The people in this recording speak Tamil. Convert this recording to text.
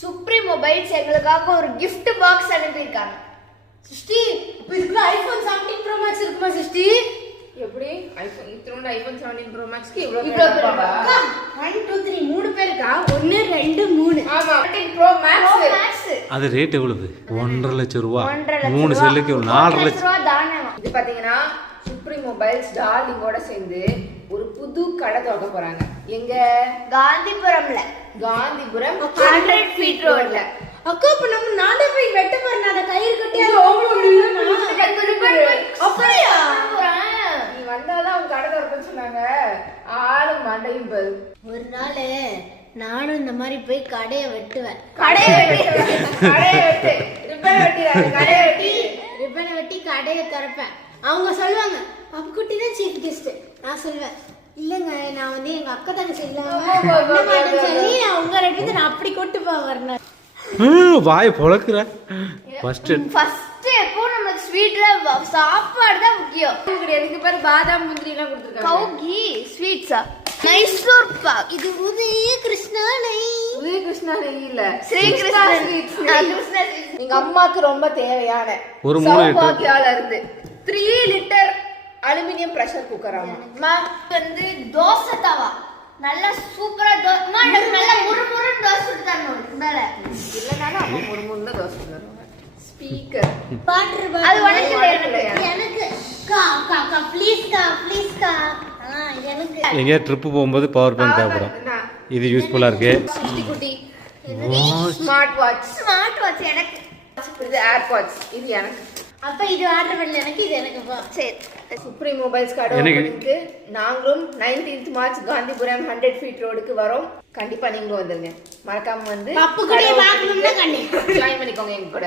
சுப்ரீம் மொபைல்ஸ் எங்களுக்காக ஒரு gift பாக்ஸ் அனுப்பியிருக்காங்க. சிஸ்டி இப்போ இதுக்குள்ள ஐபோன் 17 ப்ரோ மேக்ஸ் இருக்குமா சிஸ்டி? எப்படி ஐபோன் இத்தனோட ஐபோன் 17 ப்ரோ மேக்ஸ்க்கு இவ்ளோ இவ்ளோ பேர் பேர் இருப்பாங்க? 1 2 3 மூணு பேருக்கா 1 2 3 ஆமா 17 ப்ரோ மேக்ஸ். அது ரேட் எவ்வளவு? 1.5 லட்சம் ரூபா. 1.5 லட்சம் 3 செல்லுக்கு 4 லட்சம் ரூபா தானே. இது பாத்தீங்கன்னா சுப்ரீம் மொபைல்ஸ் டார்லிங்கோட சேர்ந்து ஒரு புது கடை திறக்க போறாங்க. எங்க? காந்திபுரம்ல காந்திபுரம் 100 feet ரோட்ல. அக்கா இப்ப நம்ம நானே போய் வெட்ட போறேன் அத கயிறு கட்டி அது அப்படியா? நீ வந்தாதான் அவங்க கடை திறப்பேன்னு சொன்னாங்க. ஆளு மண்டையும் பாரு. ஒரு நாள் நானும் இந்த மாதிரி போய் கடையை வெட்டுவேன். கடையை வெட்டி ரிப்பன் வெட்டிடாத, கடையை வெட்டி ரிப்பனை வெட்டி கடையை திறப்பேன். அவங்க சொல்லுவாங்க பப்புக்குட்டி தான் சீஃப் கெஸ்ட். நான் சொல்லுவேன் இல்லங்க நான் வந்து எங்க அக்கா தங்கச்சி இல்லாம சொல்லி அவங்க ரெண்டு பேரும் நான் அப்படி கொட்டு போவேன். வாயை பொளக்குற. ஃபர்ஸ்ட் எப்போ நமக்கு ஸ்வீட்ல சாப்பாடு தான் முக்கியம். இதுக்கு பேரு பாதாம் முந்திரி எல்லாம் கொடுத்துருக்காங்க. கௌகி ஸ்வீட்ஸா மைசூர் பாக். இது உதய கிருஷ்ணா நெய். உதய கிருஷ்ணா நெய் இல்ல, ஸ்ரீ கிருஷ்ணா கிருஷ்ணா. எங்க அம்மாக்கு ரொம்ப தேவையான ஒரு 3 லிட்டர் சௌபாகியால இருந்து 3 லிட்டர் அலுமினியம் பிரஷர் குக்கர். ஆமா வந்து தோசை தவா நல்லா சூப்பரா நல்லா முறுமுறுன்னு தோசை சுட்டு தரணும். இல்லனாலும் அம்மா ஒரு முன்ன தோசை தருவாங்க. ஸ்பீக்கர் பாட்டு அது உனக்கு எனக்கு கா கா கா ப்ளீஸ் கா எனக்கு எங்கேயா ட்ரிப்பு போகும்போது பவர் பேங்க் தேவைப்படும். இது யூஸ்ஃபுல்லா இருக்கு. குட்டி ஸ்மார்ட் வாட்ச் எனக்கு. இது ஏர்பாட்ஸ் இது எனக்கு. அப்ப இது ஆர்டர் பண்ணல எனக்கு இது எனக்கு பா. சரி சுப்ரீம் மொபைல்ஸ் கடை ஓபனிங்க்கு நாங்களும் 19th மார்ச் காந்திபுரம் 100 feet ரோடுக்கு வரோம். கண்டிப்பா நீங்களும் வந்துருங்க. மறக்காம வந்து பப்பு கூட பார்க்கணும்னா கண்ணே ஜாயின் பண்ணிக்கோங்க எங்க கூட.